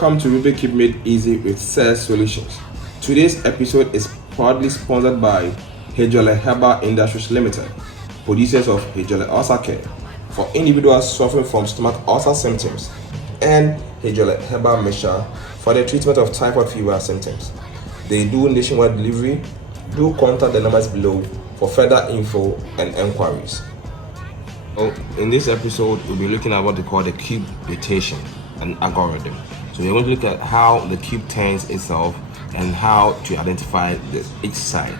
Welcome to Rubik Keep Made Easy with SaaS Solutions. Today's episode is proudly sponsored by Hejole Herbal Industries Limited, producers of Hejole Ulcer Care for individuals suffering from stomach ulcer symptoms, and Hejole Herbal Mixture for the treatment of typhoid fever symptoms. They do nationwide delivery. Do contact the numbers below for further info and enquiries. In this episode, we'll be looking at what they call the cube rotation and algorithm. So we're going to look at how the cube turns itself and how to identify each side.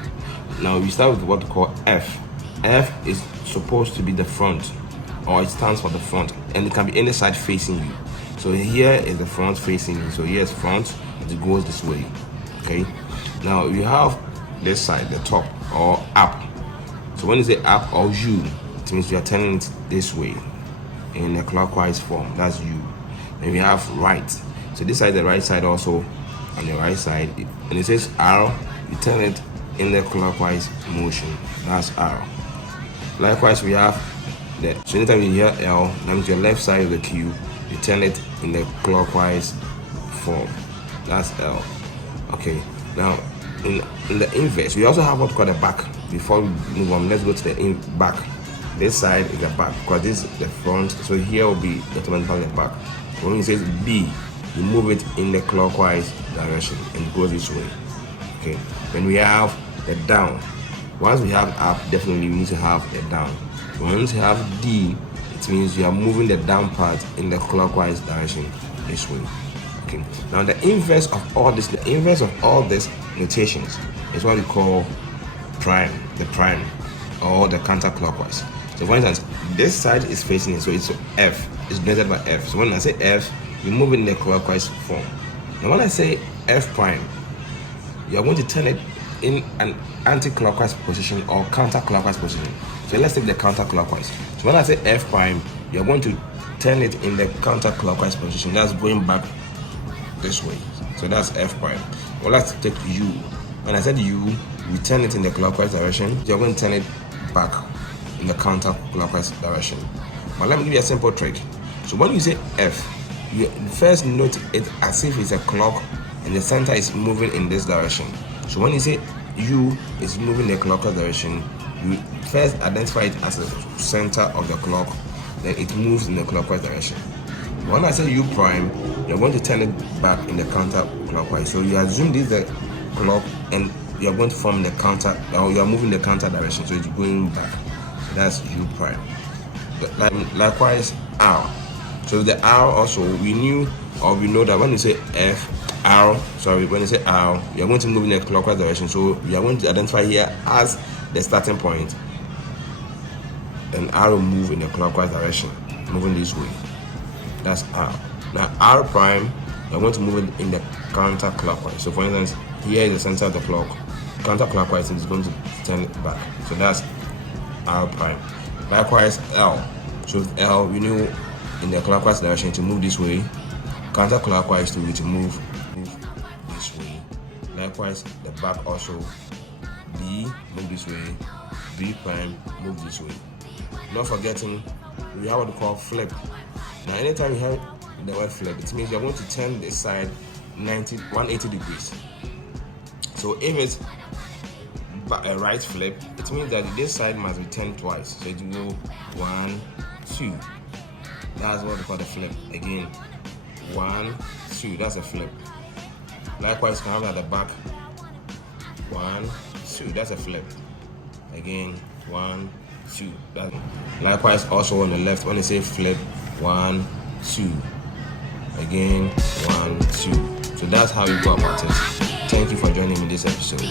Now we start with what we call F. F is supposed to be the front, or it stands for the front, and it can be any side facing you. So here is the front facing you. So here is front, and it goes this way. Okay. Now you have this side, the top or up. So when you say up or U, it means you are turning it this way in a clockwise form. That's U. Then we have right. So this side, the right side also, on the right side, and it says R, you turn it in the clockwise motion. That's R. Likewise, we have the, so anytime you hear L, that means your left side of the cube, you turn it in the clockwise form. That's L. Okay. Now in the inverse, we also have what we call the back. Before we move on, let's go to the back. This side is the back because this is the front. So here will be automatically the back. When it says B, you move it in the clockwise direction and it goes this way. Okay. When we have the down, once we have up, definitely we need to have the down. Once you have D, it means you are moving the down part in the clockwise direction this way. Okay. Now the inverse of all this, notations is what we call prime, the prime, or the counterclockwise. So for instance, this side is facing it, so it's F. It's denoted by F. So when I say F, you move it in the clockwise form. Now when I say F prime, you are going to turn it in an anti-clockwise position or counterclockwise position. So let's take the counterclockwise. So when I say F prime, you are going to turn it in the counterclockwise position. That's going back this way. So that's F prime. Well, let's take U. When I said U, you turn it in the clockwise direction. You're going to turn it back in the counterclockwise direction. But let me give you a simple trick. So when you say F, you first note it as if it's a clock and the center is moving in this direction. So when you say U is moving in the clockwise direction, you first identify it as a center of the clock, then it moves in the clockwise direction. When I say U prime, you're going to turn it back in the counterclockwise. So you assume this is the clock and you're going to form the counter, or you're moving the counter direction, so it's going back. So that's U prime. Likewise, R. So the R also, we know that when you say when you say R, you're going to move in the clockwise direction. So we are going to identify here as the starting point, and R will move in the clockwise direction, moving this way. That's R. Now R prime, you're going to move it in the counterclockwise. So for instance, here is the center of the clock. Counterclockwise is going to turn it back. So that's R prime. Likewise L. So L, we know in the clockwise direction to move this way. Counterclockwise to move this way. Likewise the back also. B, move this way. B prime, move this way. Not forgetting, we have what we call flip. Now anytime you have the word flip, it means you're going to turn the side 180 degrees. So if it's a right flip, it means that this side must be turned twice. So it will go 1, 2. That's what we call the flip. Again, 1, 2. That's a flip. Likewise, you can have at the back. 1, 2. That's a flip. Again, 1, 2. Likewise, also on the left, when you say flip, 1, 2. Again, 1, 2. So that's how you go about it. Thank you for joining me in this episode.